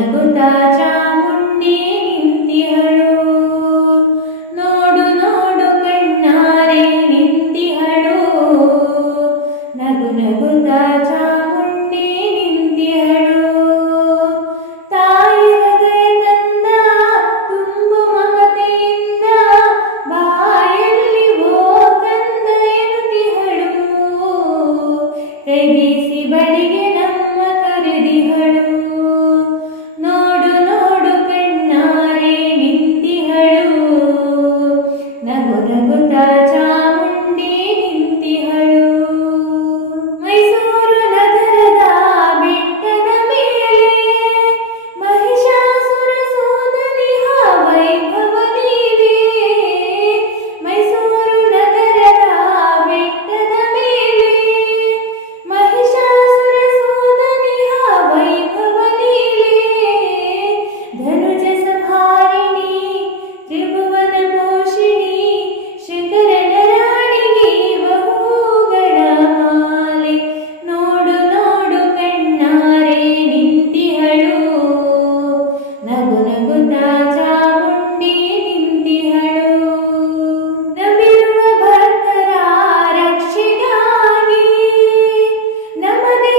వెలుగుతా Chamundi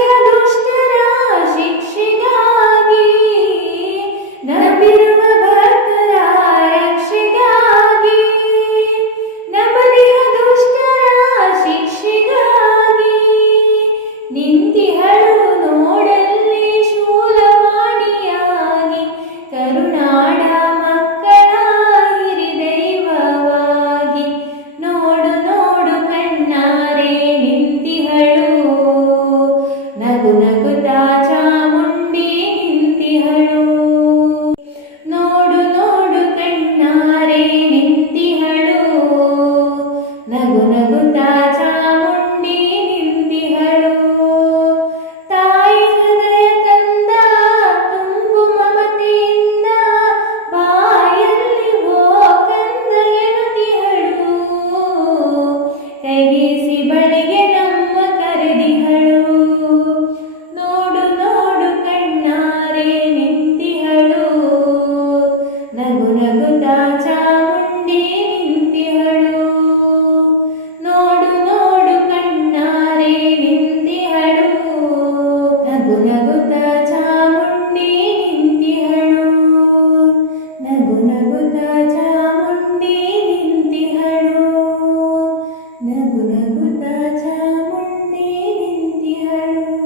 Jesus. ನಗುನಗುತ Chamundi ನಿಂತಿಹಳು ನಗುನಗುತ Chamundi ನಿಂತಿಹಳು